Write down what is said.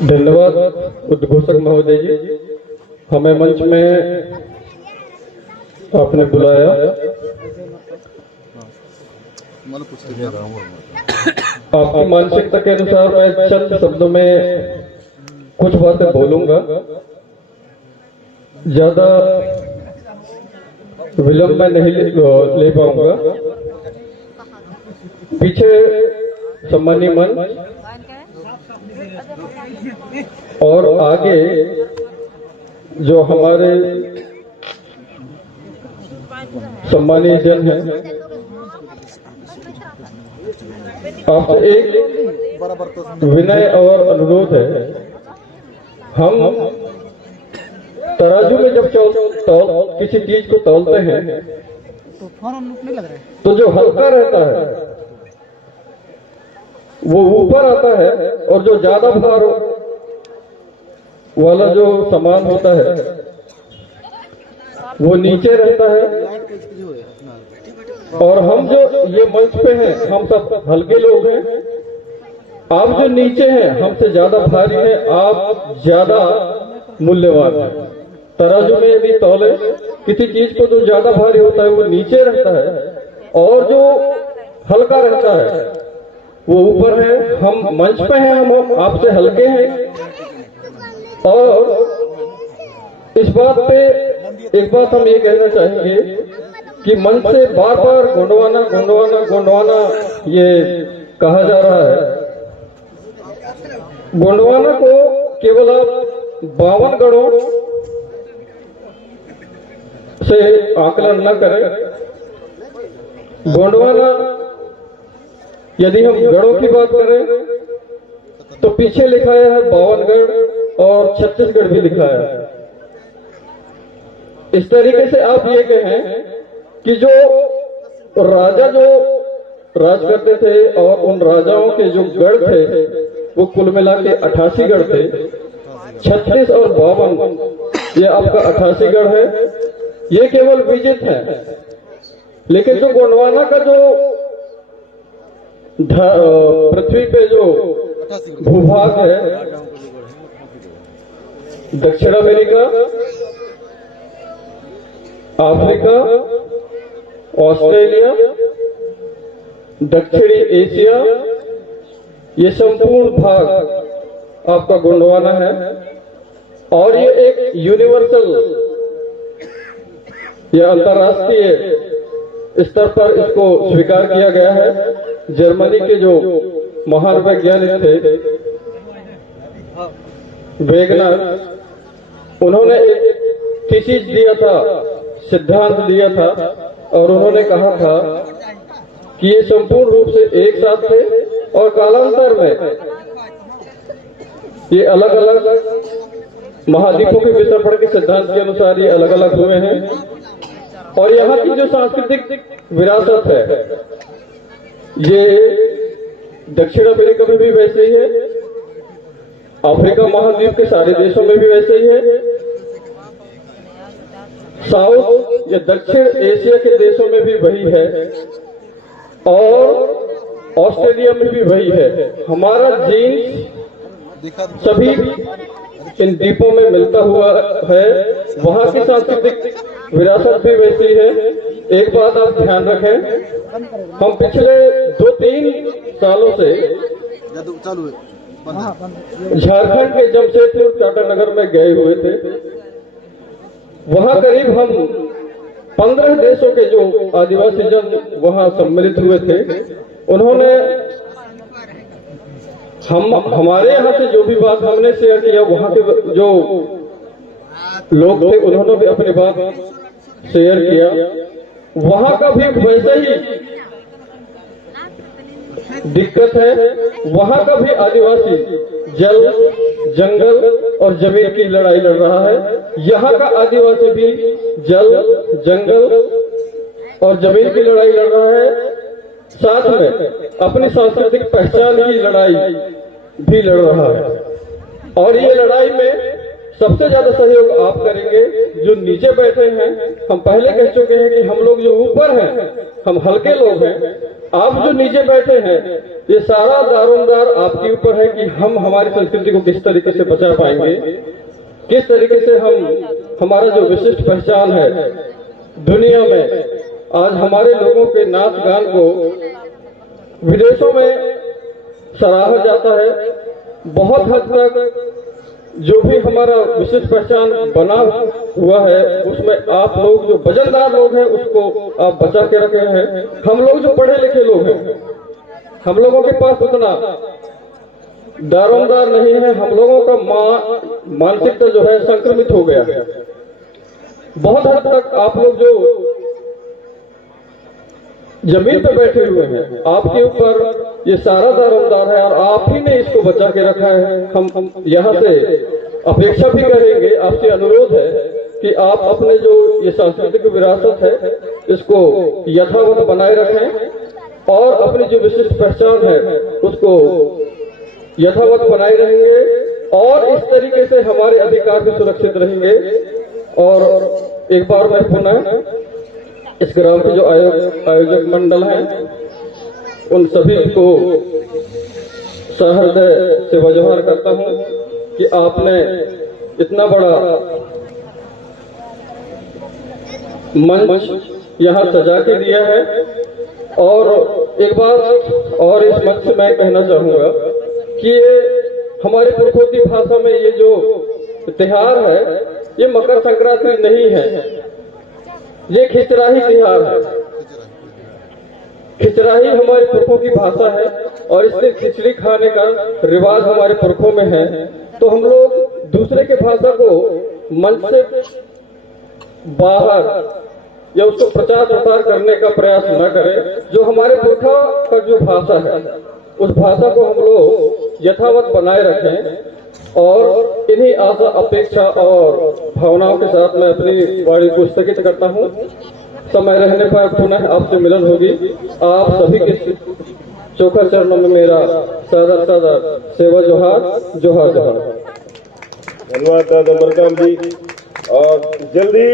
धन्यवाद उद्घोषक महोदय जी, हमें मंच में आपने बुलाया। आपकी मानसिकता के अनुसार मैं चंद शब्दों में कुछ बातें बोलूंगा, ज्यादा विलंब में नहीं ले पाऊंगा। पीछे सम्मानीय मंच और आगे जो हमारे सम्मानीय जन हैं, आपसे एक विनय और अनुरोध है। हम तराजू में जब किसी चीज को तौलते हैं तो जो हल्का रहता है वो ऊपर आता है और जो ज्यादा भार वाला जो सामान होता है वो नीचे रहता है। और हम जो ये मंच पे हैं, हम सब हल्के लोग हैं। आप जो नीचे हैं हमसे ज्यादा भारी है, आप ज्यादा मूल्यवान है। तराजू में यदि तौले किसी चीज को जो ज्यादा भारी होता है वो नीचे रहता है और जो हल्का रहता है वो ऊपर है। हम मंच पे हैं, हम आपसे हल्के हैं। और इस बात पे एक बात हम ये कहना चाहेंगे कि मंच से बार बार गोंडवाना गोंडवाना गोंडवाना ये कहा जा रहा है। गोंडवाना को केवल आप 52 गढ़ों से आकलन न करें। गोंडवाना यदि हम गढ़ों की बात करें तो पीछे लिखाया है 52 गढ़ और छत्तीसगढ़ भी लिखा है। इस तरीके से आप ये कहें कि जो राजा जो राज करते थे और उन राजाओं के जो गढ़ थे वो कुल मिला के 88 गढ़ थे। 36 और 52 ये आपका 88 गढ़ है। ये केवल विजित है, लेकिन जो गोंडवाना का जो पृथ्वी पे जो भूभाग है, दक्षिण अमेरिका, अफ्रीका, ऑस्ट्रेलिया, दक्षिणी एशिया, ये संपूर्ण भाग आपका गोंडवाना है। और ये एक यूनिवर्सल या अंतर्राष्ट्रीय स्तर पर इसको स्वीकार किया गया है। जर्मनी के जो महान वैज्ञानिक थे वेगनर, उन्होंने एक थीसिस दिया था, सिद्धांत दिया था और उन्होंने कहा था कि ये संपूर्ण रूप से एक साथ थे और कालांतर में ये अलग अलग महाद्वीपों के वितरण के सिद्धांत के अनुसार ये अलग अलग हुए हैं। और यहाँ की जो सांस्कृतिक विरासत है ये दक्षिण अमेरिका में भी वैसे ही है, अफ्रीका महाद्वीप के सारे देशों में भी वैसे ही है, साउथ या दक्षिण एशिया के देशों में भी वही है और ऑस्ट्रेलिया में भी वही है। हमारा जीन्स सभी इन द्वीपों में मिलता हुआ है। वहां की सांस्कृतिक विरासत भी वैसी है। एक बात आप ध्यान रखें, हम पिछले 2-3 सालों से झारखंड के जमशेदपुर टाटानगर में गए हुए थे। वहां करीब हम 15 देशों के जो आदिवासी जन वहां सम्मिलित हुए थे, उन्होंने हमारे यहाँ से जो भी बात हमने शेयर किया, वहां के जो लोग थे उन्होंने भी अपनी बात शेयर किया। वहां का भी वैसे ही दिक्कत है। वहां का भी आदिवासी जल, जंगल और जमीन की लड़ाई लड़ रहा है। यहाँ का आदिवासी भी जल, जंगल और जमीन की लड़ाई लड़ रहा है, साथ में अपनी सांस्कृतिक पहचान की लड़ाई भी लड़ रहा है। और ये लड़ाई में सबसे ज्यादा सहयोग आप करेंगे। जो नीचे बैठे हैं, हम पहले कह चुके हैं कि हम लोग जो ऊपर हैं, हम हल्के लोग हैं। आप जो नीचे बैठे हैं, ये सारा दारोमदार आपके ऊपर है कि हम हमारी संस्कृति को किस तरीके से बचा पाएंगे, किस तरीके से हम हमारा जो विशिष्ट पहचान है दुनिया में, आज हमारे लोगों के नाच गान को विदेशों में सराहा जाता है। बहुत हद तक जो भी हमारा विशिष्ट पहचान बना हुआ है, उसमें आप लोग जो वजनदार लोग हैं उसको आप बचा के रखे हैं। हम लोग जो पढ़े लिखे लोग हैं, हम लोगों के पास उतना दारोमदार नहीं है। हम लोगों का मानसिकता जो है संक्रमित हो गया है। बहुत हद तक आप लोग जो जमीन पे बैठे हुए हैं, आपके ऊपर ये सारा दारोमदार है और आप ही ने इसको बचा के रखा है। हम यहाँ से अपेक्षा भी करेंगे, आपसे अनुरोध है कि आप अपने जो ये सांस्कृतिक विरासत है इसको यथावत बनाए रखें और अपनी जो विशिष्ट पहचान है उसको यथावत बनाए रहेंगे और इस तरीके से हमारे अधिकार भी सुरक्षित रहेंगे। और एक बार मैं पुनः इस ग्राम के जो आयोजक मंडल हैं उन सभी को सहृदय से वजोहार करता हूं कि आपने इतना बड़ा मंच यहाँ सजा के दिया है। और एक बात और इस मंच से मैं कहना चाहूंगा कि ये हमारे पुरखोती भाषा में ये जो त्योहार है ये मकर संक्रांति नहीं है, ये खिचराही त्योहार है। खिचराही हमारे पुरखों की भाषा है और इससे खिचड़ी खाने का रिवाज हमारे पुरखों में है। तो हम लोग दूसरे के भाषा को मंच से बाहर या उसको प्रचार प्रसार करने का प्रयास न करें। जो हमारे पुरखा का जो भाषा है उस भाषा को हम लोग यथावत बनाए रखें। और इन्हीं आशा अपेक्षा और भावनाओं के साथ मैं अपनी वाणी को स्थगित करता हूँ। समय रहने पर पुनः आपसे मिलन होगी। आप सभी के चोखा चरणों में मेरा सादर सादर सेवा जोहार जोहार जोहार। धन्यवाद दादा मरकाम जी। और जल्दी